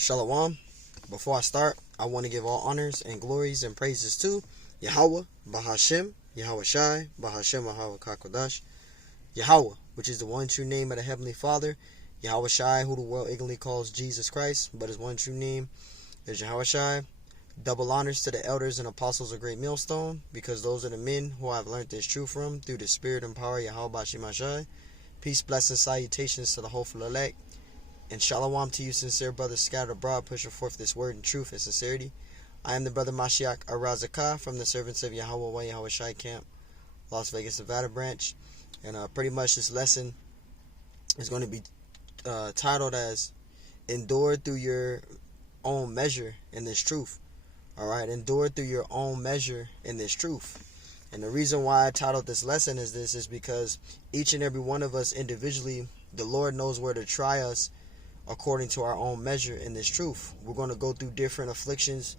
Shalom. Before I start, I want to give all honors and glories and praises to Yahweh, Bahashem, Yahweh Shai, Bahashem, Yahweh Kakodash, Yahweh, which is the one true name of the Heavenly Father, Yahweh Shai, who the world ignorantly calls Jesus Christ, but his one true name is Yahweh Shai. Double honors to the elders and apostles of Great Millstone, because those are the men who I've learned this truth from through the spirit and power of Yahweh Bashim Shai. Peace, blessings, salutations to the hopeful elect. And shalom to you, sincere brothers scattered abroad, pushing forth this word in truth and sincerity. I am the brother Mashiach Arazakah from the servants of Yahweh Yahweh Shai Camp, Las Vegas, Nevada branch. And pretty much this lesson is going to be titled as Endure Through Your Own Measure in This Truth. Alright, endure through your own measure in this truth. And the reason why I titled this lesson is because each and every one of us individually, the Lord knows where to try us according to our own measure in this truth. We're going to go through different afflictions,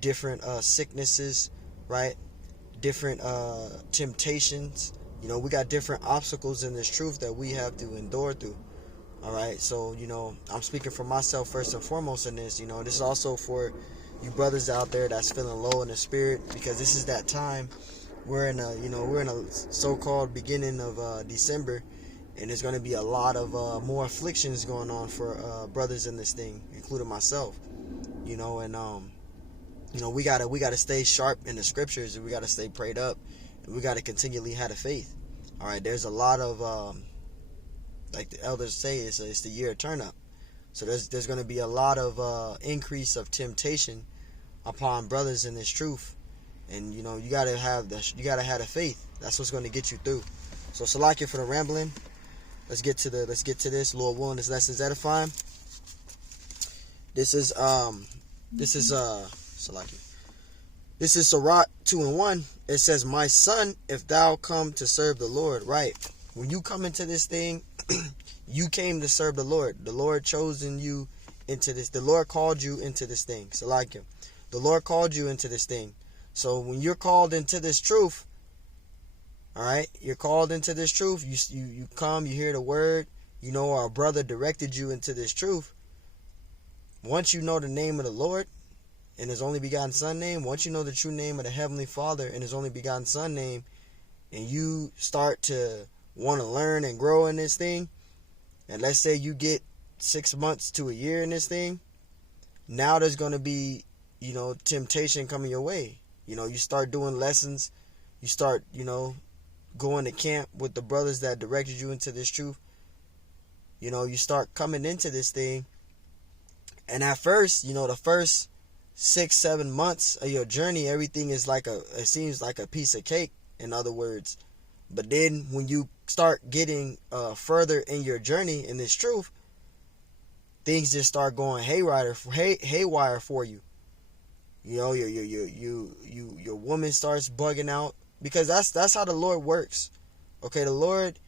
different sicknesses, right? Different temptations. You know, we got different obstacles in this truth that we have to endure through. All right, so, you know, I'm speaking for myself first and foremost in this. You know, this is also for you brothers out there that's feeling low in the spirit, because this is that time. We're in a so-called beginning of December. And there's going to be a lot of more afflictions going on for brothers in this thing, including myself. You know, and we gotta stay sharp in the scriptures, and we gotta stay prayed up, and we gotta continually have the faith. All right, there's a lot of like the elders say, it's the year of turn up. So there's going to be a lot of increase of temptation upon brothers in this truth, and you know you gotta have the faith. That's what's going to get you through. So Salakia for the rambling. Let's get to this. Lord willing, this lesson's edifying. This is Sirach 2:1. It says, "My son, if thou come to serve the Lord," right? When you come into this thing, you came to serve the Lord. The Lord chosen you into this. The Lord called you into this thing. Salakia. The Lord called you into this thing. So when you're called into this truth, all right, you're called into this truth. You come, you hear the word. You know our brother directed you into this truth. Once you know the name of the Lord and his only begotten son name, once you know the true name of the Heavenly Father and his only begotten son name, and you start to want to learn and grow in this thing, and let's say you get 6 months to a year in this thing, now there's going to be, you know, temptation coming your way. You know, you start doing lessons. You start, you know, going to camp with the brothers that directed you into this truth. You know, you start coming into this thing, and at first, you know, the first 6-7 months of your journey, everything is it seems like a piece of cake, in other words. But then when you start getting further in your journey in this truth, things just start going haywire for you. You know, your woman starts bugging out. Because that's how the Lord works. Okay, the Lord,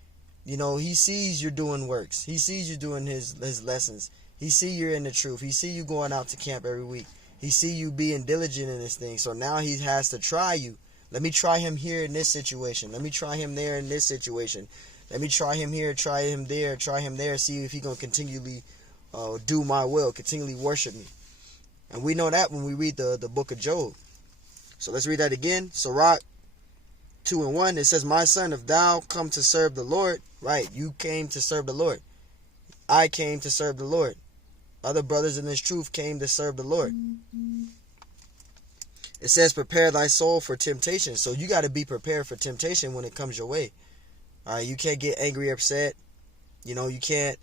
you know, he sees you're doing works. He sees you doing his lessons. He sees you're in the truth. He sees you going out to camp every week. He sees you being diligent in this thing. So now he has to try you. Let me try him here in this situation. Let me try him there in this situation. Let me try him here, try him there, see if he's going to continually do my will, continually worship me. And we know that when we read the book of Job. So let's read that again. Sirach 2:1, it says, "My son, if thou come to serve the Lord," right? You came to serve the Lord. I came to serve the Lord. Other brothers in this truth came to serve the Lord. It says, "Prepare thy soul for temptation." So you got to be prepared for temptation when it comes your way. All right, you can't get angry, upset. You know, you can't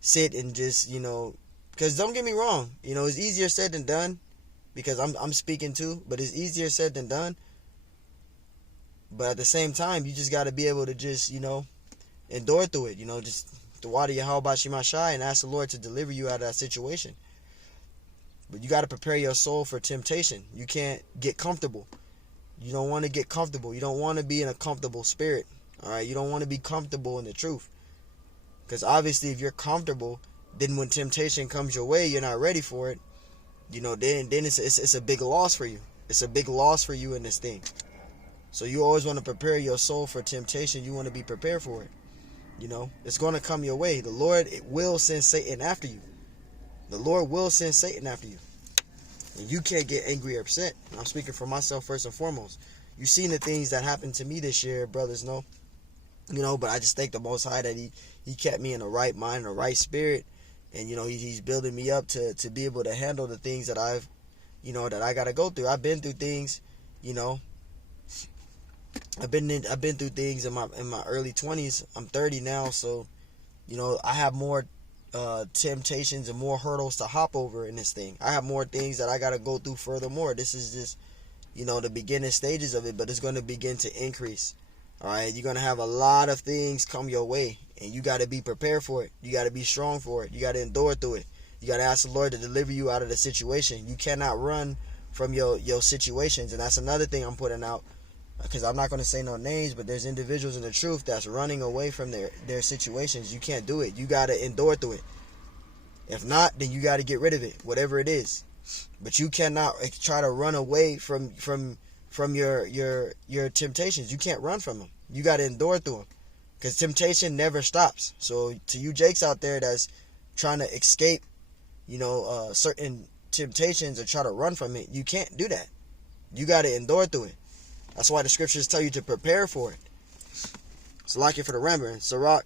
sit and just, you know, because don't get me wrong, you know, it's easier said than done, because I'm speaking too, but it's easier said than done. But at the same time, you just got to be able to just, you know, endure through it. You know, just the water Yahweh Bashim Shai and ask the Lord to deliver you out of that situation. But you got to prepare your soul for temptation. You can't get comfortable. You don't want to get comfortable. You don't want to be in a comfortable spirit. All right, you don't want to be comfortable in the truth. Because obviously, if you're comfortable, then when temptation comes your way, you're not ready for it. You know, then it's a big loss for you. It's a big loss for you in this thing. So you always want to prepare your soul for temptation. You want to be prepared for it. You know, it's going to come your way. The Lord will send Satan after you. The Lord will send Satan after you. And you can't get angry or upset. And I'm speaking for myself first and foremost. You've seen the things that happened to me this year, brothers know. But I just thank the Most High that he kept me in the right mind, the right spirit. And, he's building me up to be able to handle the things that that I got to go through. I've been through things, I've been through things in my early 20s. I'm 30 now, so, I have more temptations and more hurdles to hop over in this thing. I have more things that I got to go through furthermore. This is just, the beginning stages of it, but it's going to begin to increase. All right, you're going to have a lot of things come your way, and you got to be prepared for it. You got to be strong for it. You got to endure through it. You got to ask the Lord to deliver you out of the situation. You cannot run from your situations, and that's another thing I'm putting out, because I'm not going to say no names, but there's individuals in the truth that's running away from their situations. You can't do it. You got to endure through it. If not, then you got to get rid of it, whatever it is. But you cannot try to run away from your temptations. You can't run from them. You got to endure through them, because temptation never stops. So to you Jakes out there that's trying to escape, certain temptations or try to run from it, you can't do that. You got to endure through it. That's why the scriptures tell you to prepare for it. So like it for the remembrance. Sirach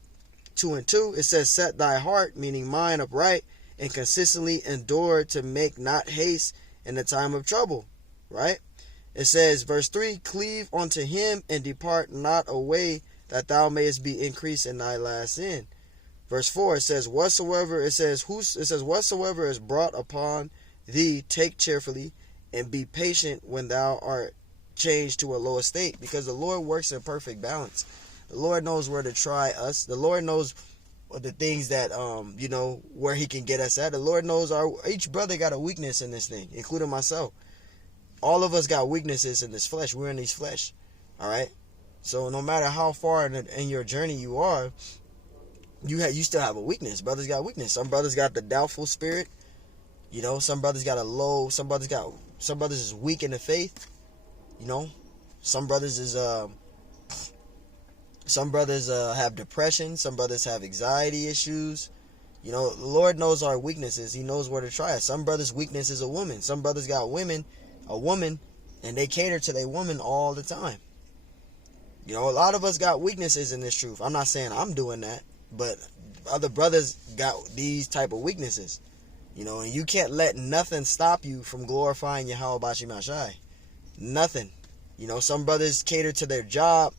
2:2, it says, set thy heart, meaning mind, upright, and consistently endure to make not haste in the time of trouble. Right? It says, verse 3, cleave unto him and depart not away, that thou mayest be increased in thy last end. Verse 4, it says, whatsoever is brought upon thee, take cheerfully, and be patient when thou art changed to a low estate, because the Lord works in perfect balance. The Lord knows where to try us. The Lord knows the things that where he can get us at. The Lord knows each brother got a weakness in this thing, including myself. All of us got weaknesses in this flesh. We're in these flesh. All right. So no matter how far in your journey you are, you still have a weakness. Brothers got weakness. Some brothers got the doubtful spirit. Some brothers got a low. Some brothers is weak in the faith. Some brothers have depression. Some brothers have anxiety issues. The Lord knows our weaknesses. He knows where to try us. Some brothers' weakness is a woman. Some brothers got a woman, and they cater to their woman all the time. A lot of us got weaknesses in this truth. I'm not saying I'm doing that, but other brothers got these type of weaknesses. And you can't let nothing stop you from glorifying Yahweh Bashim Ashai. Nothing. Some brothers cater to their job,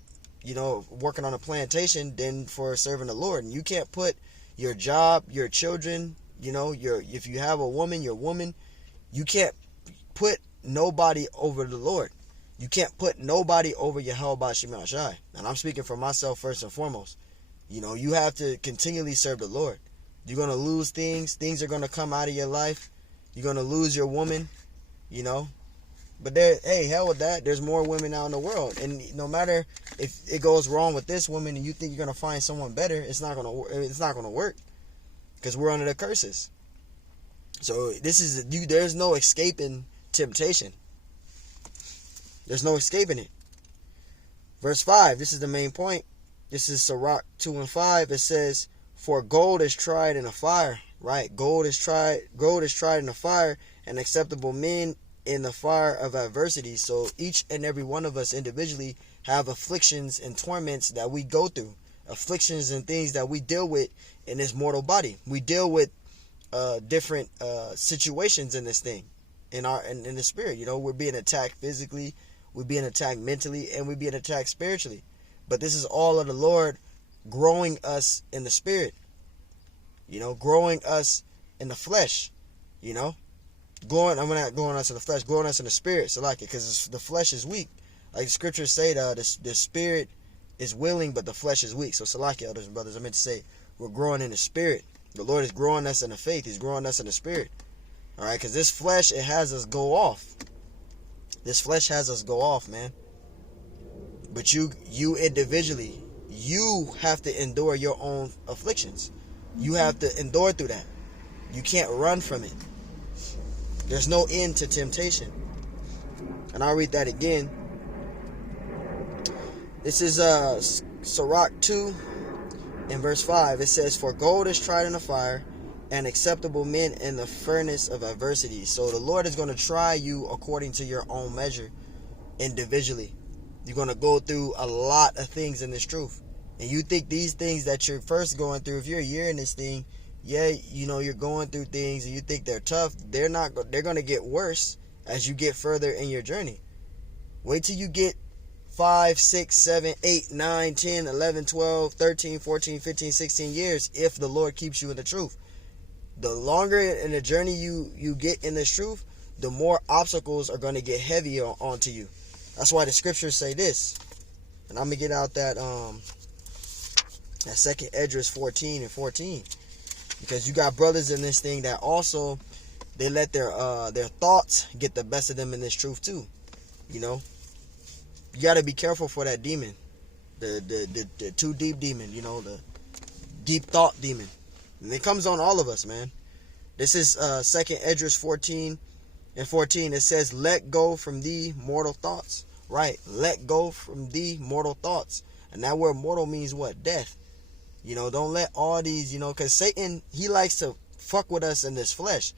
working on a plantation, than for serving the Lord. And you can't put your job, your children, if you have a woman, your woman, you can't put nobody over the Lord. You can't put nobody over Yahweh Bashim Ashai. And I'm speaking for myself first and foremost. You have to continually serve the Lord. You're going to lose things. Things are going to come out of your life. You're going to lose your woman, But hell with that. There's more women out in the world. And no matter if it goes wrong with this woman and you think you're going to find someone better, it's not going to work. Because we're under the curses. So there's no escaping temptation. There's no escaping it. Verse 5, this is the main point. This is Sirach 2:5. It says, for gold is tried in a fire. Right? Gold is tried in the fire, and acceptable men in the fire of adversity. So each and every one of us individually have afflictions and torments that we go through. Afflictions and things that we deal with in this mortal body. We deal with different situations in this thing, in the spirit. We're being attacked physically, we're being attacked mentally, and we're being attacked spiritually. But this is all of the Lord growing us in the spirit. Growing us in the flesh. I'm not growing us in the flesh, growing us in the spirit. So because the flesh is weak. Like the scriptures say, the spirit is willing, but the flesh is weak. So Salaki, elders and brothers, I meant to say, we're growing in the spirit. The Lord is growing us in the faith. He's growing us in the spirit. All right, because this flesh, it has us go off. This flesh has us go off, man. But you individually, you have to endure your own afflictions. You have to endure through that. You can't run from it. There's no end to temptation. And I'll read that again. This is Sirach 2 in verse 5. It says, for gold is tried in the fire, and acceptable men in the furnace of adversity. So the Lord is going to try you according to your own measure, individually. You're going to go through a lot of things in this truth. And you think these things that you're first going through, if you're a year in this thing, yeah, you know, you're going through things and you think they're tough. They're not. They're going to get worse as you get further in your journey. Wait till you get 5, 6, 7, 8, 9, 10, 11, 12, 13, 14, 15, 16 years if the Lord keeps you in the truth. The longer in the journey you get in this truth, the more obstacles are going to get heavier onto you. That's why the scriptures say this. And I'm going to get out that 2nd Esdras 14 and 14. Because you got brothers in this thing that also, they let their thoughts get the best of them in this truth too. You know? You got to be careful for that demon. The too deep demon, you know, the deep thought demon. And it comes on all of us, man. This is 2nd Esdras 14 and 14. It says, let go from thee mortal thoughts. Right. Let go from thee mortal thoughts. And that word mortal means what? Death. You know, don't let all these, you know, because Satan, he likes to fuck with us in this flesh.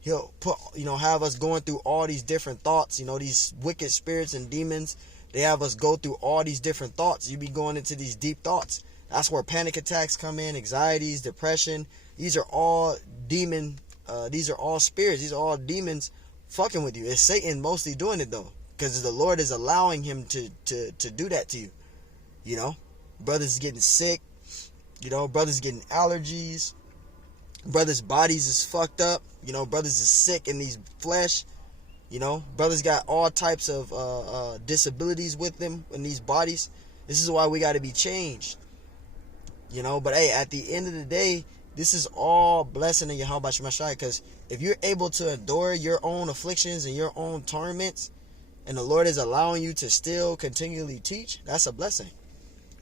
He'll put, you know, have us going through all these different thoughts, you know, these wicked spirits and demons. They have us go through all these different thoughts. You be going into these deep thoughts. That's where panic attacks come in, anxieties, depression. These are all these are all spirits. These are all demons fucking with you. It's Satan mostly doing it though, because the Lord is allowing him to do that to you. You know, brothers getting sick. You know, brothers getting allergies. Brothers' bodies is fucked up. You know, brothers is sick in these flesh. You know, brothers got all types of disabilities with them in these bodies. This is why we got to be changed. You know, but hey, at the end of the day, this is all blessing in Yahweh Shemashai, because if you're able to endure your own afflictions and your own torments, and the Lord is allowing you to still continually teach, that's a blessing.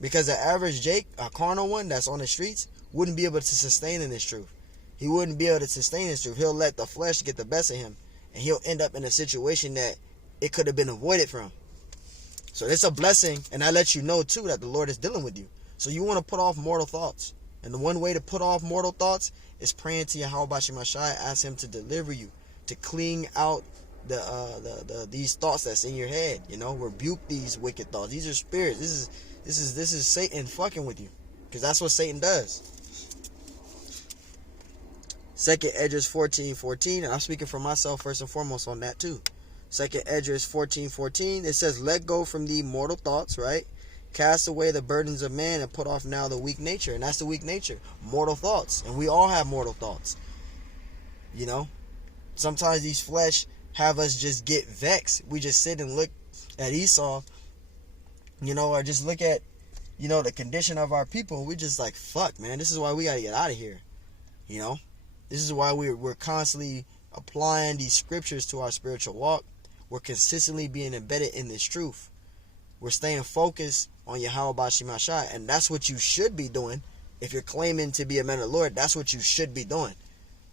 Because the average Jake, a carnal one that's on the streets, wouldn't be able to sustain in this truth. He wouldn't be able to sustain this truth. He'll let the flesh get the best of him, and he'll end up in a situation that it could have been avoided from. So it's a blessing, and I let you know too that the Lord is dealing with you. So you want to put off mortal thoughts. And the one way to put off mortal thoughts is praying to Yahweh Shemashai, ask him to deliver you, to clean out these thoughts that's in your head. You know, rebuke these wicked thoughts. These are spirits. This is Satan fucking with you, because that's what Satan does. 2nd Esdras 14:14, and I'm speaking for myself first and foremost on that too. 2nd Esdras 14:14, it says, let go from thee mortal thoughts, right? Cast away the burdens of man and put off now the weak nature. And that's the weak nature, mortal thoughts. And we all have mortal thoughts. You know, sometimes these flesh have us just get vexed. We just sit and look at Esau, you know, or just look at, you know, the condition of our people. We just like, fuck, man, this is why we got to get out of here. You know, this is why we're constantly applying these scriptures to our spiritual walk. We're consistently being embedded in this truth. We're staying focused on Yahweh Shemashai, and that's what you should be doing. If you're claiming to be a man of the Lord, that's what you should be doing.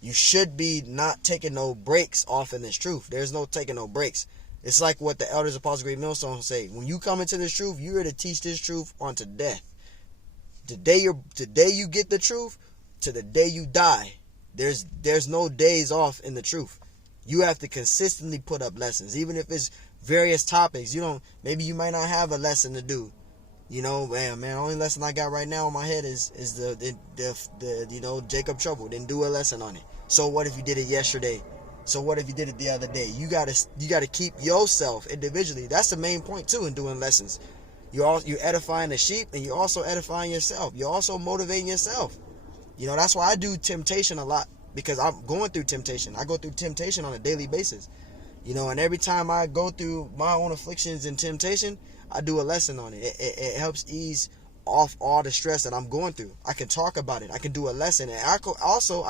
You should be not taking no breaks off in this truth. There's no taking no breaks. It's like what the elders, Apostle Great Millstone say. When you come into this truth, you are to teach this truth unto death. The day you get the truth to the day you die. There's no days off in the truth. You have to consistently put up lessons, even if it's various topics. Maybe you might not have a lesson to do. You know, man, only lesson I got right now in my head is the you know, Jacob Trouble. Didn't do a lesson on it. So what if you did it yesterday? So what if you did it the other day? You gotta keep yourself individually. That's the main point too in doing lessons. You're edifying the sheep, and you're also edifying yourself. You're also motivating yourself. You know, that's why I do temptation a lot, because I'm going through temptation. I go through temptation on a daily basis. You know, and every time I go through my own afflictions and temptation, I do a lesson on it. It helps ease off all the stress that I'm going through. I can talk about it. I can do a lesson. And I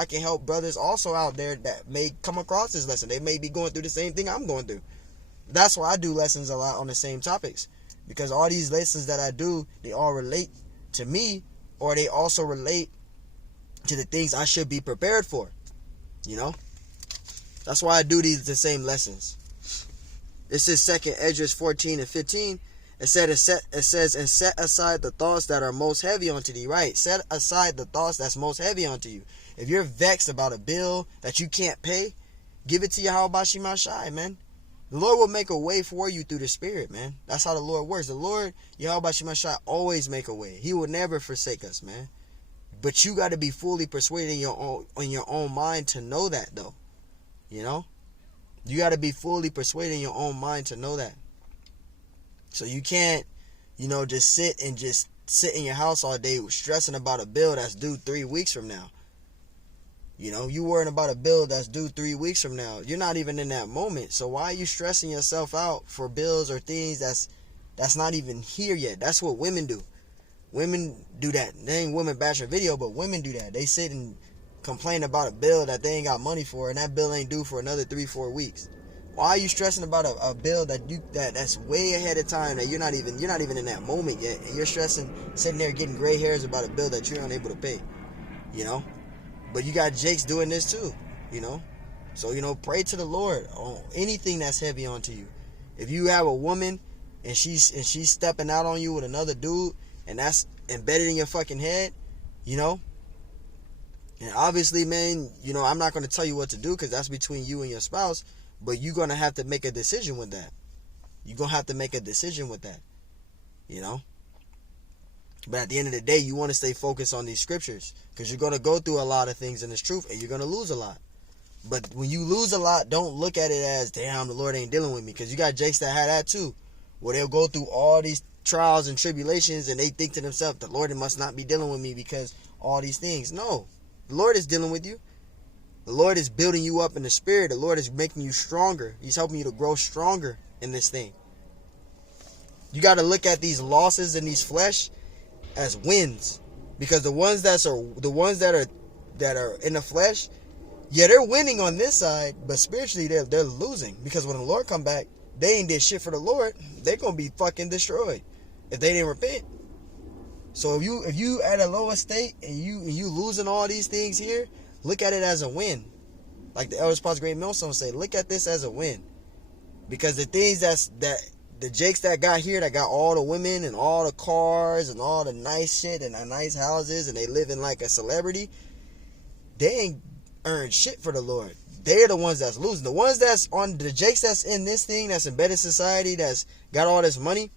can help brothers also out there that may come across this lesson. They may be going through the same thing I'm going through. That's why I do lessons a lot on the same topics. Because all these lessons that I do, they all relate to me, or they also relate to the things I should be prepared for. You know? That's why I do the same lessons. This is 2nd Esdras 14 and 15. It says, and set aside the thoughts that are most heavy unto thee. Right. Set aside the thoughts that's most heavy unto you. if you're vexed about a bill that you can't pay, give it to Yahweh Bashim Shai, man. The Lord will make a way for you through the Spirit, man. That's how the Lord works. The Lord, Yahweh Bashim Shai, always make a way. He will never forsake us, man. But you got to be fully persuaded in your own mind to know that, though. You know? You got to be fully persuaded in your own mind to know that. So you can't, just sit in your house all day stressing about a bill that's due 3 weeks from now. You worrying about a bill that's due 3 weeks from now. You're not even in that moment. So why are you stressing yourself out for bills or things that's not even here yet? That's what women do. Women do that. They ain't women bashing video, but women do that. They sit and complain about a bill that they ain't got money for, and that bill ain't due for another 3-4 weeks. Why are you stressing about a bill that's way ahead of time, that you're not even in that moment yet, and you're stressing, sitting there getting gray hairs about a bill that you're unable to pay? But you got Jakes doing this too, So, pray to the Lord on anything that's heavy onto you. If you have a woman and she's stepping out on you with another dude, and that's embedded in your fucking head, and obviously, man, I'm not going to tell you what to do, because that's between you and your spouse, but you're going to have to make a decision with that. You're going to have to make a decision with that, But at the end of the day, you want to stay focused on these scriptures, because you're going to go through a lot of things in this truth, and you're going to lose a lot. But when you lose a lot, don't look at it as, damn, the Lord ain't dealing with me, because you got Jakes that had that too, where they'll go through all these trials and tribulations, and they think to themselves, the Lord must not be dealing with me because all these things. No, the Lord is dealing with you. The Lord is building you up in the Spirit. The Lord is making you stronger. He's helping you to grow stronger in this thing. You got to look at these losses in these flesh as wins, because the ones that are in the flesh, yeah, they're winning on this side, but spiritually they're losing, because when the Lord come back, they ain't did shit for the Lord. They're gonna be fucking destroyed if they didn't repent. So if you at a lower state and you losing all these things here, look at it as a win. Like the Elder Spots Great Millstone say, look at this as a win. Because the things that the Jakes that got here, that got all the women and all the cars and all the nice shit and the nice houses, and they living like a celebrity, they ain't earned shit for the Lord. They're the ones that's losing. The ones that's on the Jakes that's in this thing, that's embedded in society, that's got all this money,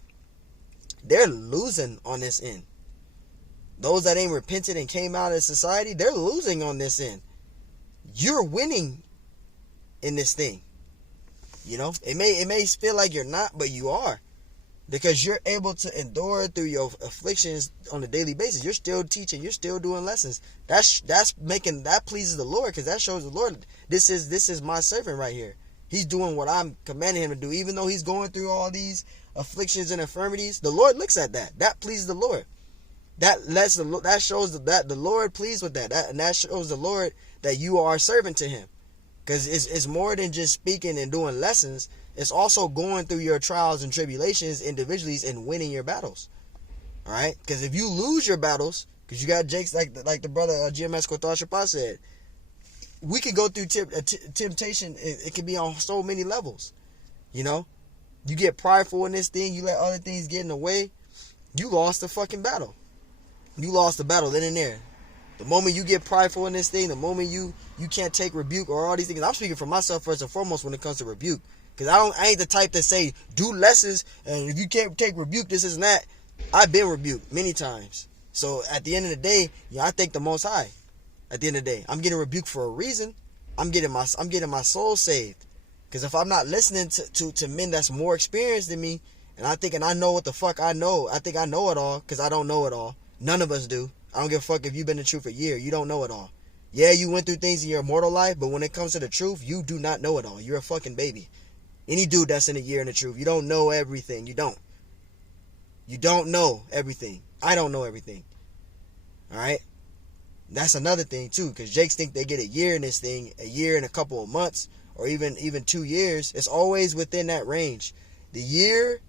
they're losing on this end. Those that ain't repented and came out of society, they're losing on this end. You're winning in this thing. It may feel like you're not, but you are. Because you're able to endure through your afflictions on a daily basis. You're still teaching. You're still doing lessons. That pleases the Lord, because that shows the Lord, this is my servant right here. He's doing what I'm commanding him to do. Even though he's going through all these afflictions and infirmities, the Lord looks at that. That pleases the Lord. That shows that the Lord pleased with that. And that shows the Lord that you are a servant to him. Because it's more than just speaking and doing lessons. It's also going through your trials and tribulations individually and winning your battles. All right? Because if you lose your battles, because you got Jakes like the brother GMS Kotar Shapa said, we could go through temptation. It can be on so many levels. You get prideful in this thing. You let other things get in the way. You lost the fucking battle. You lost the battle then and there. The moment you get prideful in this thing, the moment you can't take rebuke or all these things. I'm speaking for myself first and foremost when it comes to rebuke. Because I ain't the type to say, do lessons, and if you can't take rebuke, this and that. I've been rebuked many times. So at the end of the day, I thank the Most High. At the end of the day, I'm getting rebuked for a reason. I'm getting my soul saved. Because if I'm not listening to men that's more experienced than me, and I'm thinking I know what the fuck I know, I think I know it all, because I don't know it all. None of us do. I don't give a fuck if you've been in the truth a year. You don't know it all. Yeah, you went through things in your mortal life, but when it comes to the truth, you do not know it all. You're a fucking baby. Any dude that's in a year in the truth, you don't know everything. You don't. You don't know everything. I don't know everything. All right? That's another thing, too, because Jakes think they get a year in this thing, a year and a couple of months, or even 2 years. It's always within that range. The year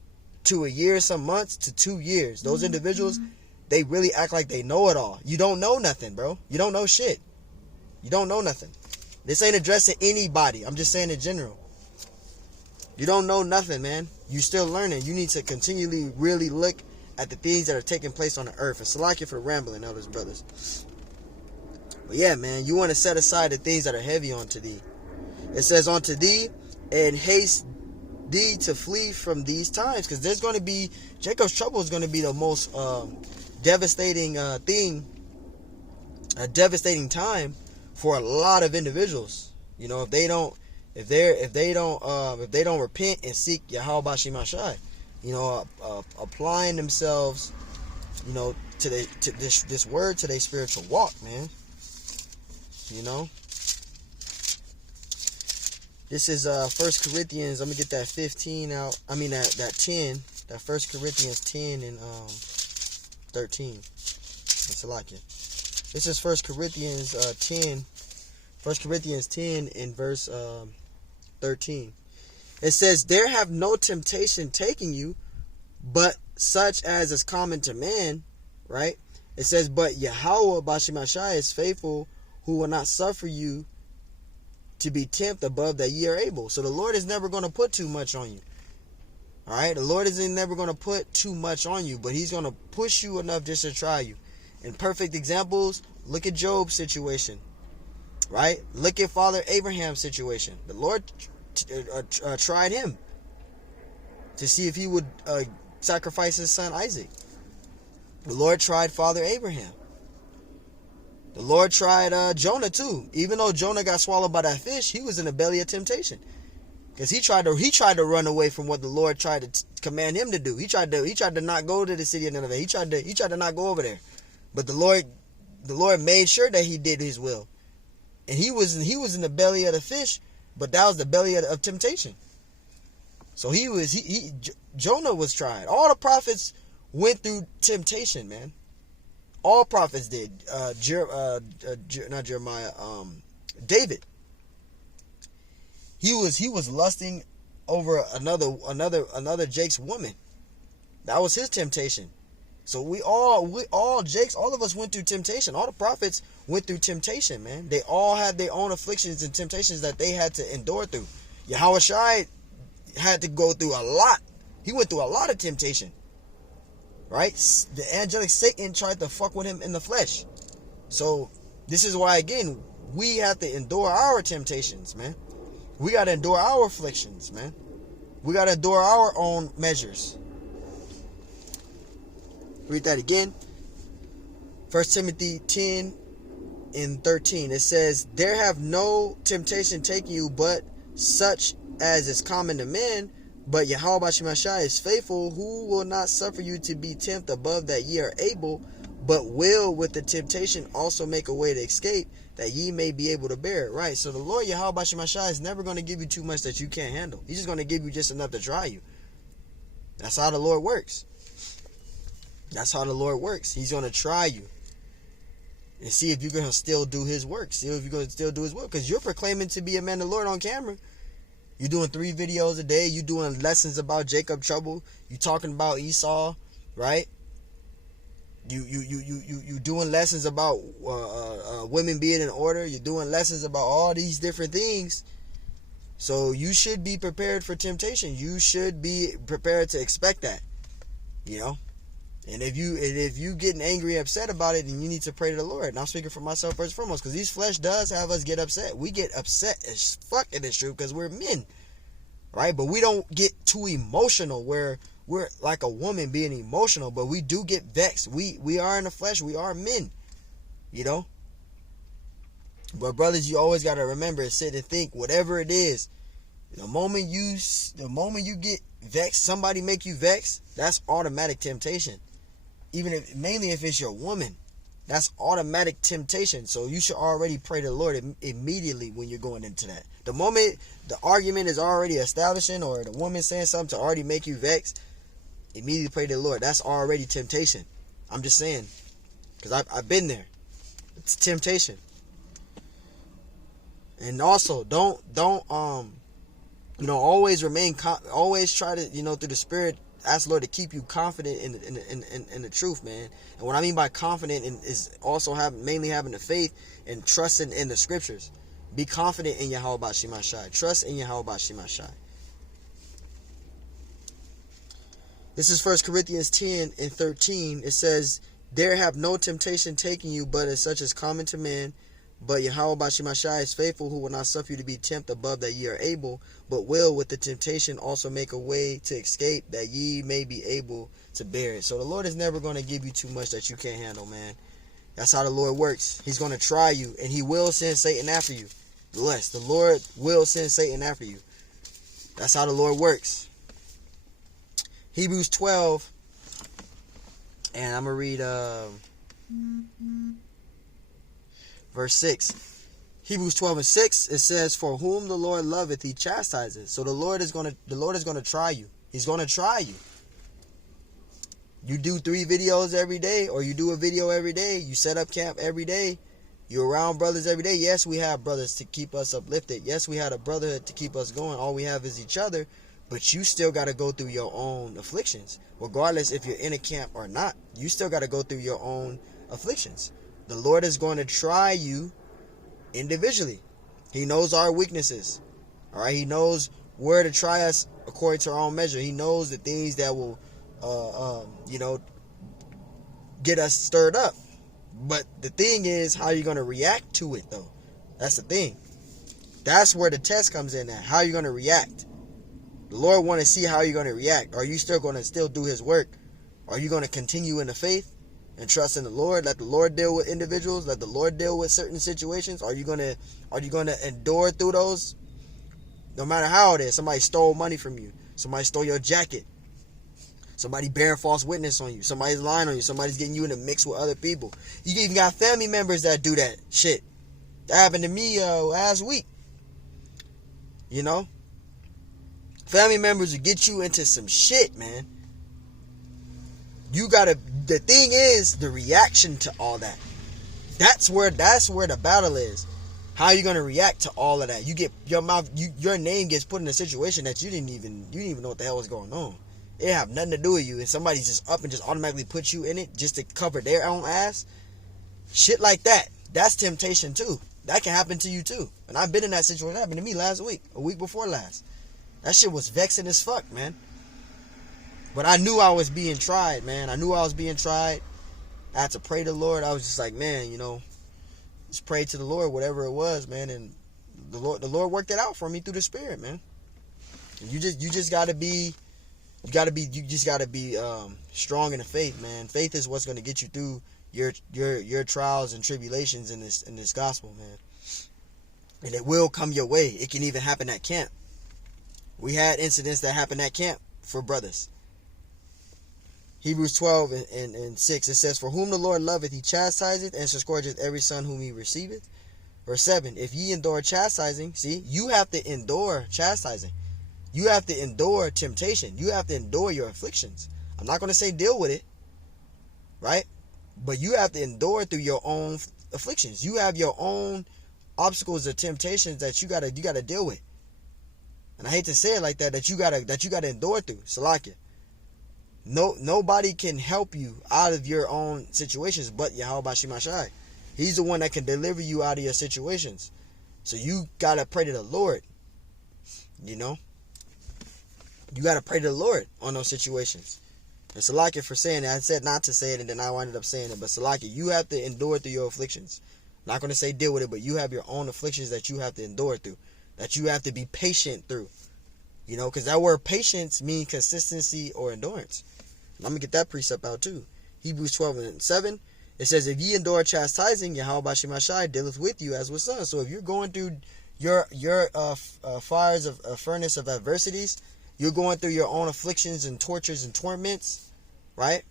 to a year, some months to 2 years. Those individuals, they really act like they know it all. You don't know nothing, bro. You don't know shit. You don't know nothing. This ain't addressing anybody. I'm just saying in general. You don't know nothing, man. You still learning. You need to continually really look at the things that are taking place on the earth. And Salakia for rambling, elders, brothers. But yeah, man, you want to set aside the things that are heavy onto thee. It says unto thee, and haste thee to flee from these times, because there's going to be, Jacob's trouble is going to be the most devastating thing, a devastating time for a lot of individuals. You know, if they don't repent and seek Yahweh Bashim Ashai, you know, applying themselves, you know, to this word, to their spiritual walk, man. You know, this is 1 Corinthians. I'm gonna get that 15 out. I mean that 10. That 1 Corinthians 10 and 13. That's a like it. This is 1 Corinthians 10. 1 Corinthians 10 in verse 13. It says, "There have no temptation taking you, but such as is common to man." Right? It says, "But Yahweh Bashim Ashai is faithful, who will not suffer you to be tempted above that ye are able." So the Lord is never going to put too much on you. All right? The Lord is never going to put too much on you, but he's going to push you enough just to try you. And perfect examples, look at Job's situation. Right? Look at Father Abraham's situation. The Lord tried him to see if he would sacrifice his son Isaac. The Lord tried Father Abraham. The Lord tried Jonah too. Even though Jonah got swallowed by that fish, he was in the belly of temptation, because he tried to run away from what the Lord tried to command him to do. He tried to not go to the city of Nineveh. He tried to not go over there. But the Lord made sure that he did his will, and he was in the belly of the fish, but that was the belly of temptation. So Jonah was tried. All the prophets went through temptation, man. All prophets did. Not Jeremiah. David. He was lusting over another Jake's woman. That was his temptation. So all of us went through temptation. All the prophets went through temptation, man. They all had their own afflictions and temptations that they had to endure through. Yahweh Shai had to go through a lot. He went through a lot of temptation. Right? The angelic Satan tried to fuck with him in the flesh. So this is why, again, we have to endure our temptations, man. We got to endure our afflictions, man. We got to endure our own measures. Read that again. 1 Timothy 10 and 13. It says, "There have no temptation taken you, but such as is common to men. But Yahweh Bashim Ashai is faithful, who will not suffer you to be tempted above that ye are able, but will with the temptation also make a way to escape, that ye may be able to bear it." Right? So the Lord Yahweh Bashim Ashai is never going to give you too much that you can't handle. He's just going to give you just enough to try you. That's how the Lord works. That's how the Lord works. He's going to try you and see if you're going to still do his work. See if you're going to still do his work. Because you're proclaiming to be a man of the Lord on camera. You're doing 3 videos a day. You're doing lessons about Jacob trouble. You're talking about Esau, right? You doing lessons about women being in order. You're doing lessons about all these different things. So you should be prepared for temptation. You should be prepared to expect that, you know. And if you getting angry, upset about it, then you need to pray to the Lord. And I'm speaking for myself first and foremost, because these flesh does have us get upset. We get upset as fuck in this truth because we're men, right? But we don't get too emotional where we're like a woman being emotional, but we do get vexed. We are in the flesh. We are men, you know. But brothers, you always got to remember and sit and think, whatever it is, the moment you get vexed, somebody make you vexed, that's automatic temptation. Mainly if it's your woman, that's automatic temptation. So you should already pray to the Lord immediately when you're going into that. The moment the argument is already establishing, or the woman saying something to already make you vexed, immediately pray to the Lord. That's already temptation. I'm just saying, because I've been there. It's temptation. And also, don't always always try to, through the Spirit, ask the Lord to keep you confident in the truth, man. And what I mean by confident is also mainly having the faith and trusting in the scriptures. Be confident in Yahweh Bashim Ashai. Trust in Yahweh Bashim Ashai. This is 1 Corinthians 10 and 13. It says, "There have no temptation taken you, but as such as common to man. But Yahweh Bashimashai is faithful, who will not suffer you to be tempted above that ye are able, but will with the temptation also make a way to escape, that ye may be able to bear it. So the Lord is never going to give you too much that you can't handle, man. That's how the Lord works. He's going to try you, and he will send Satan after you. Bless. The Lord will send Satan after you. That's how the Lord works. Hebrews 12, and I'm going to read verse 6. Hebrews 12 and 6, it says, for whom the Lord loveth, he chastises. So the Lord is going to try you. He's going to try you. You do 3 videos every day, or you do a video every day. You set up camp every day. You're around brothers every day. Yes, we have brothers to keep us uplifted. Yes, we had a brotherhood to keep us going. All we have is each other. But you still got to go through your own afflictions. Regardless if you're in a camp or not, you still got to go through your own afflictions. The Lord is going to try you individually. He knows our weaknesses. All right. He knows where to try us according to our own measure. He knows the things that will, get us stirred up. But the thing is, how you're going to react to it, though. That's the thing. That's where the test comes in at. How you're going to react. The Lord want to see how you're going to react. Are you still going to still do his work? Are you going to continue in the faith and trust in the Lord? Let the Lord deal with individuals. Let the Lord deal with certain situations. Are you going to endure through those? No matter how it is. Somebody stole money from you. Somebody stole your jacket. Somebody bearing false witness on you. Somebody's lying on you. Somebody's getting you in a mix with other people. You even got family members that do that shit. That happened to me last week. You know? Family members will get you into some shit, man. The thing is, the reaction to all that. That's where the battle is. How are you going to react to all of that? You get your name gets put in a situation that you didn't even know what the hell was going on. It have nothing to do with you, and somebody's just up and just automatically put you in it just to cover their own ass. Shit like that. That's temptation too. That can happen to you too. And I've been in that situation. That happened to me last week, a week before last. That shit was vexing as fuck, man. But I knew I was being tried, man. I knew I was being tried. I had to pray to the Lord. I was just like, man, just pray to the Lord, whatever it was, man. And the Lord worked it out for me through the Spirit, man. And you just gotta be strong in the faith, man. Faith is what's going to get you through your trials and tribulations in this gospel, man. And it will come your way. It can even happen at camp. We had incidents that happened at camp for brothers. Hebrews 12 and 6, it says, for whom the Lord loveth, he chastiseth and scourgeth every son whom he receiveth. Verse 7, if ye endure chastising, see, you have to endure chastising. You have to endure temptation. You have to endure your afflictions. I'm not going to say deal with it, right? But you have to endure through your own afflictions. You have your own obstacles or temptations that you gotta deal with. And I hate to say it like that you gotta endure through. Salakia. Nobody can help you out of your own situations but Yahweh Bashimashai. He's the one that can deliver you out of your situations. So you gotta pray to the Lord. You got to pray to the Lord on those situations. And Salakia for saying it. I said not to say it and then I winded up saying it. But Salakia, you have to endure through your afflictions. Not going to say deal with it, but you have your own afflictions that you have to endure through. That you have to be patient through. Because that word patience means consistency or endurance. And I'm going to get that precept out too. Hebrews 12 and 7. It says, if ye endure chastising, Yahweh Bashimashai dealeth with you as with sons. So if you're going through your fires of furnace of adversities, you're going through your own afflictions and tortures and torments, right?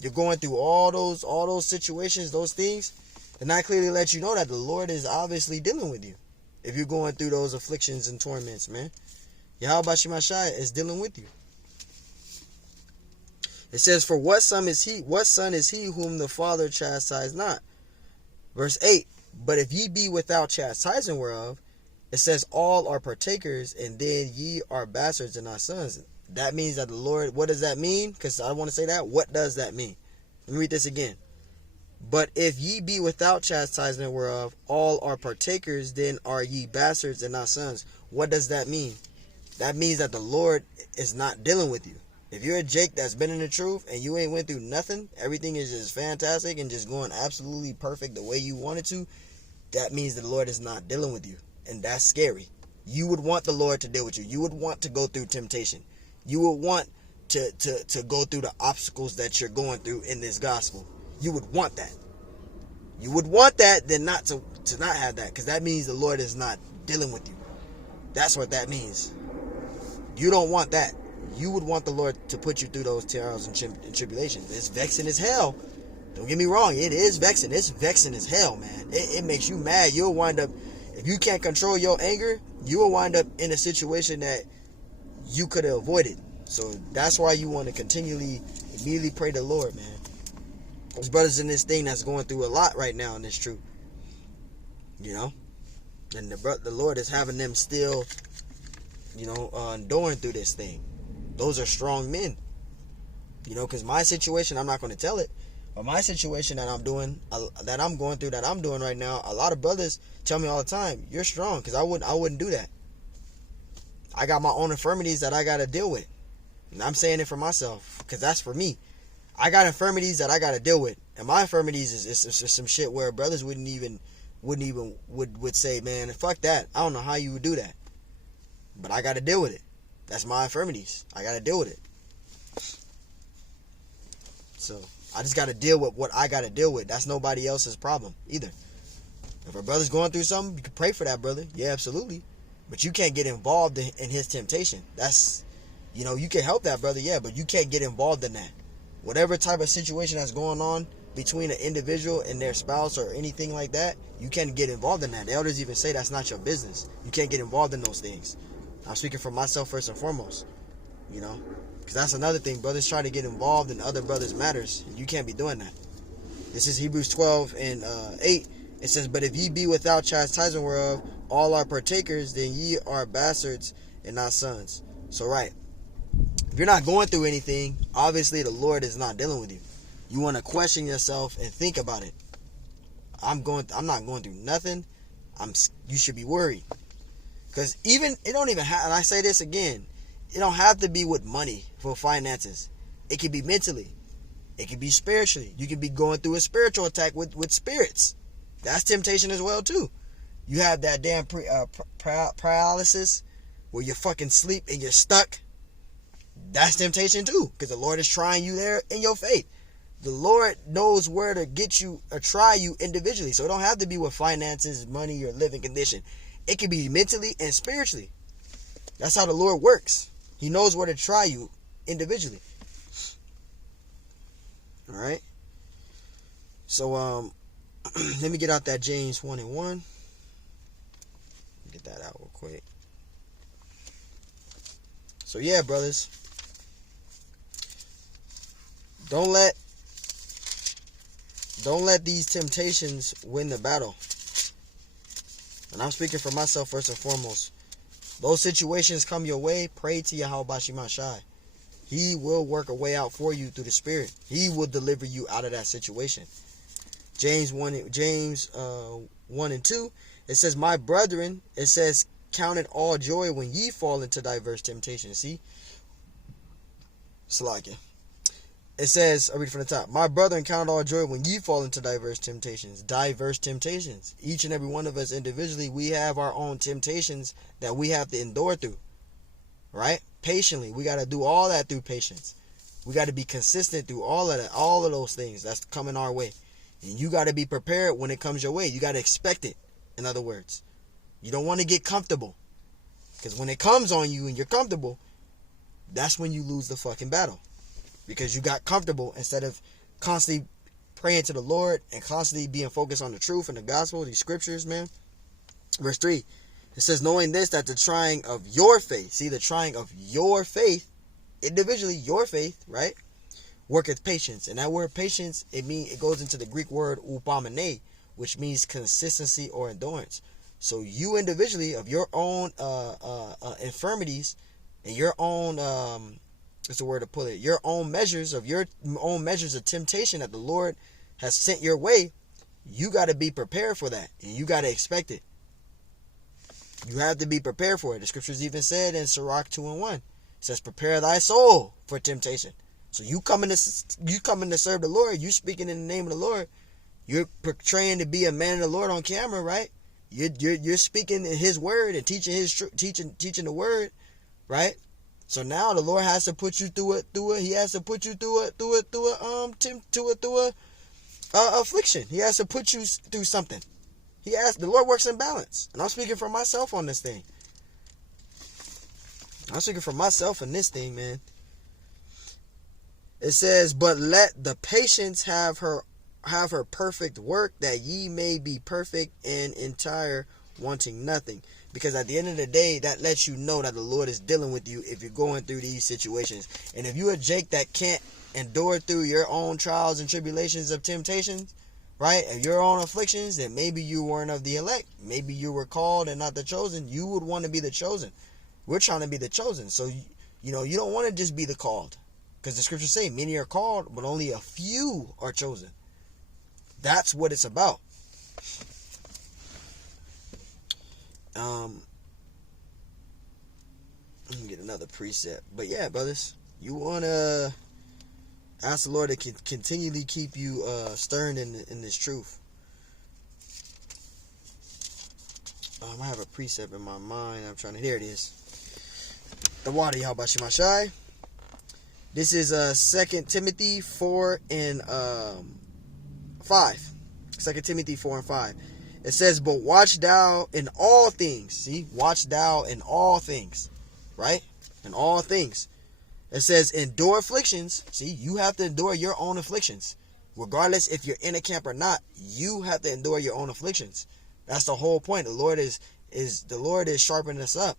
You're going through all those situations, those things. And that clearly lets you know that the Lord is obviously dealing with you. If you're going through those afflictions and torments, man. Yahweh Bashimashai is dealing with you. It says, for what son is he whom the Father chastised not? Verse 8, but if ye be without chastising whereof, it says all are partakers, and then ye are bastards and not sons. That means that the Lord, what does that mean? Because I want to say that. What does that mean? Let me read this again. But if ye be without chastisement whereof all are partakers, then are ye bastards and not sons. What does that mean? That means that the Lord is not dealing with you. If you're a Jake that's been in the truth and you ain't went through nothing, everything is just fantastic and just going absolutely perfect the way you want it to, that means the Lord is not dealing with you. And that's scary. You would want the Lord to deal with you. You would want to go through temptation. You would want to go through the obstacles that you're going through in this gospel. You would want that. You would want that than not to not have that, because that means the Lord is not dealing with you. That's what that means. You don't want that. You would want the Lord to put you through those trials and tribulations. It's vexing as hell. Don't get me wrong. It is vexing. It's vexing as hell, man. It makes you mad. You'll wind up, if you can't control your anger, you will wind up in a situation that you could have avoided. So that's why you want to continually, immediately pray to the Lord, man. There's brothers in this thing that's going through a lot right now in this truth. You know? And the Lord is having them still, enduring through this thing. Those are strong men. You know, because my situation, I'm not going to tell it, but my situation that I'm doing right now, a lot of brothers tell me all the time, you're strong, because I wouldn't do that. I got my own infirmities that I got to deal with. And I'm saying it for myself, because that's for me. I got infirmities that I got to deal with. And my infirmities is some shit where brothers would say, man, fuck that. I don't know how you would do that. But I got to deal with it. That's my infirmities. I got to deal with it. So I just got to deal with what I got to deal with. That's nobody else's problem either. If a brother's going through something, you can pray for that brother. Yeah, absolutely. But you can't get involved in his temptation. That's, you can help that brother, yeah, but you can't get involved in that. Whatever type of situation that's going on between an individual and their spouse or anything like that, you can't get involved in that. The elders even say that's not your business. You can't get involved in those things. I'm speaking for myself first and foremost, because that's another thing. Brothers try to get involved in other brothers' matters. You can't be doing that. This is Hebrews 12 and 8. It says, but if ye be without chastisement whereof all are partakers, then ye are bastards and not sons. So right, if you're not going through anything, obviously the Lord is not dealing with you. You want to question yourself and think about it. I'm not going through nothing. You should be worried. Because it don't even have, and I say this again, it don't have to be with money for finances. It can be mentally. It can be spiritually. You can be going through a spiritual attack with spirits. That's temptation as well too. You have that damn paralysis where you fucking sleep and you're stuck. That's temptation too, because the Lord is trying you there in your faith. The Lord knows where to get you or try you individually. So it don't have to be with finances, money, or living condition. It can be mentally and spiritually. That's how the Lord works. He knows where to try you individually. All right. So let me get out that James 1:1. Get that out real quick. So yeah, brothers. Don't let these temptations win the battle. And I'm speaking for myself first and foremost. Those situations come your way, pray to Yahweh Bashima Shai. He will work a way out for you through the Spirit. He will deliver you out of that situation. James 1 and 2, it says, my brethren, it says, count it all joy when ye fall into diverse temptations. See? Salakia. It says, I read from the top. My brethren, count it all joy when ye fall into diverse temptations. Diverse temptations. Each and every one of us individually, we have our own temptations that we have to endure through. Right? Patiently. We got to do all that through patience. We got to be consistent through all of that, all of those things that's coming our way. And you got to be prepared when it comes your way. You got to expect it. In other words, you don't want to get comfortable. Because when it comes on you and you're comfortable, that's when you lose the fucking battle. Because you got comfortable instead of constantly praying to the Lord and constantly being focused on the truth and the gospel, these scriptures, man. Verse 3, it says, knowing this, that the trying of your faith, see, the trying of your faith, individually, your faith, right, worketh patience. And that word patience, it goes into the Greek word upamene, which means consistency or endurance. So you individually, of your own infirmities and your own what's the word to put it? Your own measures of temptation that the Lord has sent your way, you got to be prepared for that, and you got to expect it. You have to be prepared for it. The scriptures even said in Sirach 2:1, it says, "Prepare thy soul for temptation." So you coming to serve the Lord, you speaking in the name of the Lord, You're portraying to be a man of the Lord on camera, right? You're speaking His word and teaching teaching the word, right? So now the Lord has to put you through it. He has to put you through a affliction. He has to put you through something. The Lord works in balance, and I'm speaking for myself on this thing. I'm speaking for myself in this thing, man. It says, but let the patience have her perfect work, that ye may be perfect and entire, wanting nothing. Because at the end of the day, that lets you know that the Lord is dealing with you if you're going through these situations. And if you're a Jake that can't endure through your own trials and tribulations of temptations, right, and your own afflictions, then maybe you weren't of the elect. Maybe you were called and not the chosen. You would want to be the chosen. We're trying to be the chosen. So, you don't want to just be the called. Because the scriptures say many are called, but only a few are chosen. That's what it's about. Let me get another precept. But yeah, brothers, you want to ask the Lord to continually keep you stirred in this truth. I have a precept in my mind. Here it is. The water, Yahweh Shemashai. This is 2 Timothy 4 and 5. 2 Timothy 4 and 5. It says, but watch thou in all things. See, watch thou in all things. Right? In all things. It says, endure afflictions. See, you have to endure your own afflictions. Regardless if you're in a camp or not, you have to endure your own afflictions. That's the whole point. The Lord is sharpening us up.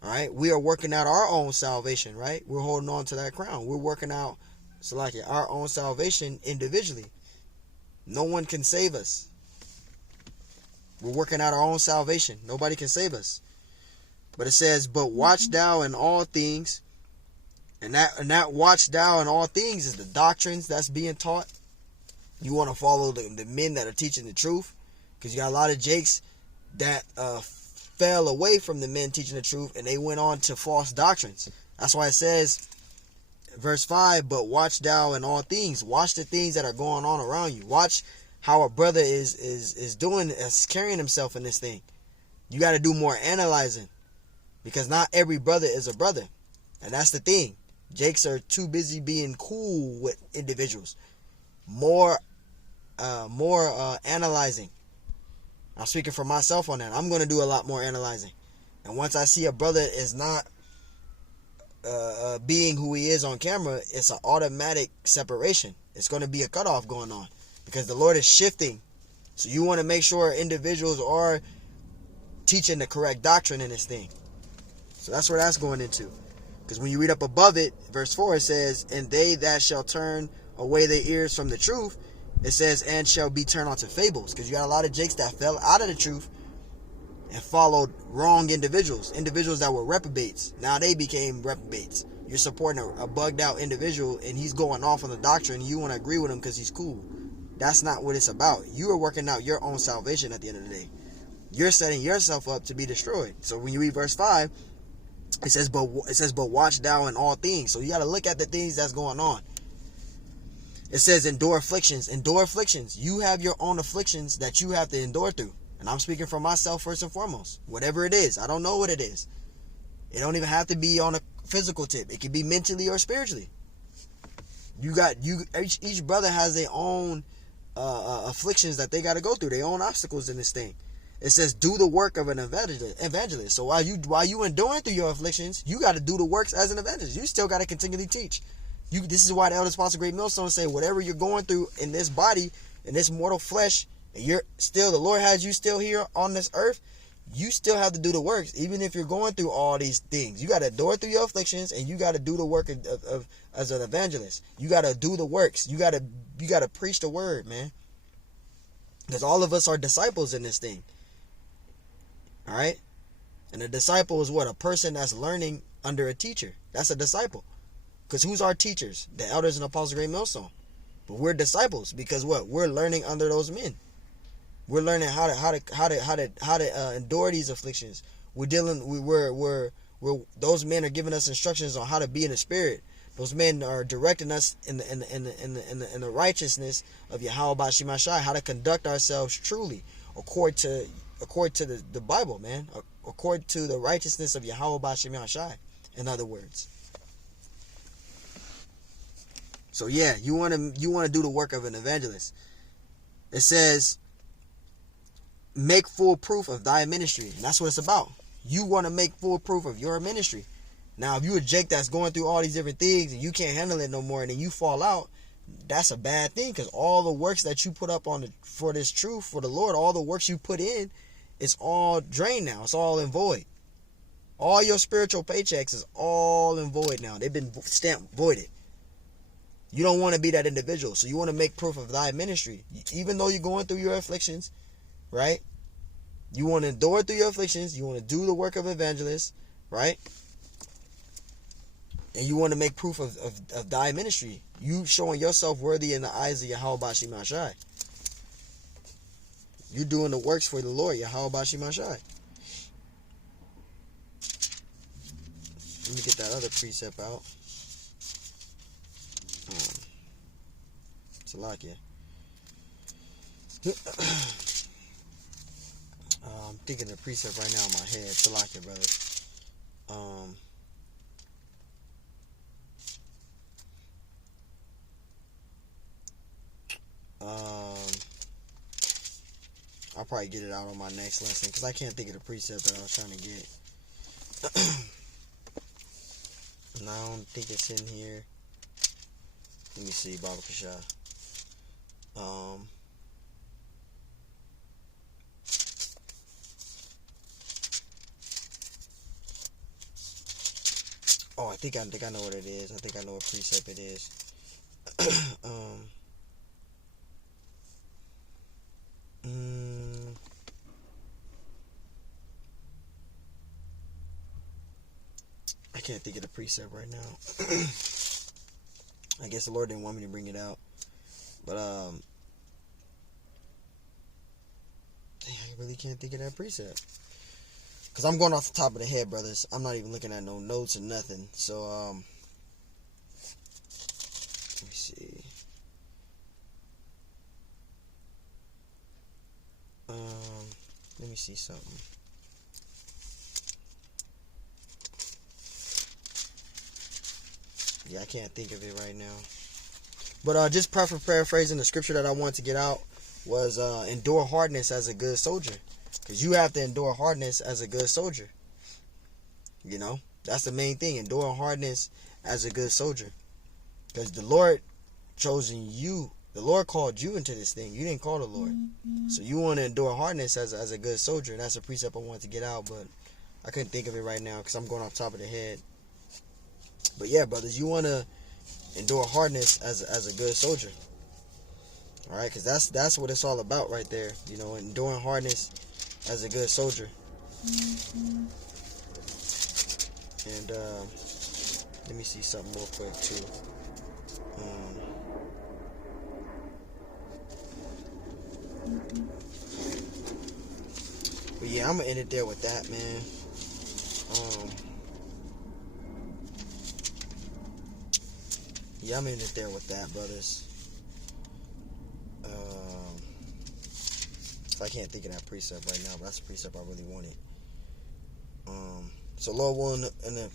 All right, we are working out our own salvation, right? We're holding on to that crown. We're working out, our own salvation individually. No one can save us. We're working out our own salvation. Nobody can save us. But it says, but watch thou in all things. And that watch thou in all things is the doctrines that's being taught. You want to follow the men that are teaching the truth. Because you got a lot of jakes that fell away from the men teaching the truth, and they went on to false doctrines. That's why it says, verse 5, but watch thou in all things. Watch the things that are going on around you. Watch how a brother is carrying himself in this thing. You got to do more analyzing, because not every brother is a brother. And that's the thing. Jakes are too busy being cool with individuals. More analyzing. I'm speaking for myself on that. I'm going to do a lot more analyzing. And once I see a brother is not being who he is on camera, it's an automatic separation. It's going to be a cutoff going on, because the Lord is shifting. So you want to make sure individuals are teaching the correct doctrine in this thing. So that's where that's going into. Because when you read up above it, verse 4, it says, and they that shall turn away their ears from the truth, it says, and shall be turned onto fables. Because you got a lot of jakes that fell out of the truth and followed wrong individuals that were reprobates. Now they became reprobates. You're supporting a bugged out individual, and he's going off on the doctrine, and you want to agree with him because he's cool. That's not what it's about. You are working out your own salvation at the end of the day. You're setting yourself up to be destroyed. So when you read verse 5, it says, but watch thou in all things. So you got to look at the things that's going on. It says, endure afflictions. Endure afflictions. You have your own afflictions that you have to endure through. And I'm speaking for myself first and foremost. Whatever it is. I don't know what it is. It don't even have to be on a physical tip. It can be mentally or spiritually. Each brother has their own afflictions that they got to go through. Their own obstacles in this thing. It says, do the work of an evangelist. So while you enduring through your afflictions, you got to do the works as an evangelist. You still got to continually teach. This is why the Elder Sponsor Great Millstone say, whatever you're going through in this body, in this mortal flesh, and the Lord has you still here on this earth, you still have to do the works, even if you're going through all these things. You got to endure through your afflictions, and you got to do the work of as an evangelist. You got to do the works. You got to preach the word, man. Because all of us are disciples in this thing. All right? And a disciple is what? A person that's learning under a teacher. That's a disciple. Because who's our teachers? The elders and apostles of Great Millstone. But we're disciples because what? We're learning under those men. We're learning how to endure these afflictions. We're those men are giving us instructions on how to be in the spirit. Those men are directing us in the righteousness of Yahweh Bashim Hashai, how to conduct ourselves truly according to the Bible, man, according to the righteousness of Yahweh Bashim Hashai. In other words, so yeah, you want to do the work of an evangelist. It says, make full proof of thy ministry, and that's what it's about. You want to make full proof of your ministry. Now, if you a Jake that's going through all these different things and you can't handle it no more, and then you fall out, that's a bad thing, because all the works that you put up for this truth, for the Lord, all the works you put in, it's all drained now. It's all in void. All your spiritual paychecks is all in void now. They've been stamped voided. You don't want to be that individual, so you want to make proof of thy ministry. Even though you're going through your afflictions, right? You want to endure through your afflictions. You want to do the work of evangelist, right? And you want to make proof of thy ministry. You showing yourself worthy in the eyes of Yahweh Bashim Hashai. You doing the works for the Lord, Yahweh Bashim Hashai. Let me get that other precept out. Salakia. I'm thinking the precept right now in my head. Salakia, brother. I'll probably get it out on my next lesson, because I can't think of the precept that I was trying to get. And I don't think it's in here. Let me see, Baba Kasha. Oh, I think I know what it is. I think I know what precept it is. I can't think of the precept right now. I guess the Lord didn't want me to bring it out. But dang, I really can't think of that precept. Because I'm going off the top of the head, brothers. I'm not even looking at no notes or nothing. So, let me see. Let me see something. Yeah, I can't think of it right now. But just paraphrasing the scripture that I wanted to get out was endure hardness as a good soldier. Because you have to endure hardness as a good soldier. You know, that's the main thing. Endure hardness as a good soldier. Because the Lord chosen you. The Lord called you into this thing. You didn't call the Lord. So you want to endure hardness as a good soldier. And that's a precept I wanted to get out. But I couldn't think of it right now because I'm going off the top of the head. But yeah, brothers, you want to endure hardness as a good soldier. All right, because that's what it's all about right there. You know, enduring hardness as a good soldier. And let me see something real quick too. But yeah, I'm gonna end it there with that, man. Yeah, I'm in it there with that, brothers. So I can't think of that precept right now, but that's a precept I really wanted. So Lord willing, in the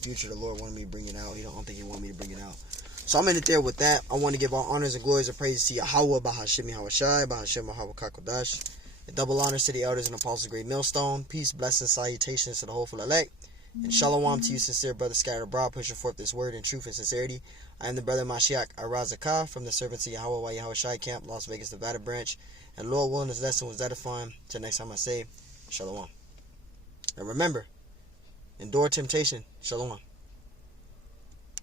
future, the Lord wanted me to bring it out. I don't think He wanted me to bring it out. So I'm in it there with that. I want to give all honors and glories and praises to Yahweh, Bahashim Yahweh Shai, Bahashim Yahweh Kakodash. And double honors to the elders and apostles of Great Millstone. Peace, blessings, salutations to the hopeful elect. And shalom to you, sincere brother scattered abroad, pushing forth this word in truth and sincerity. I am the brother Mashiach Arazakah from the servants of Yahweh Yahweh Shai Camp, Las Vegas, Nevada branch. And Lord willing, this lesson was edifying. Till next time I say, shalom. And remember, endure temptation. Shalom.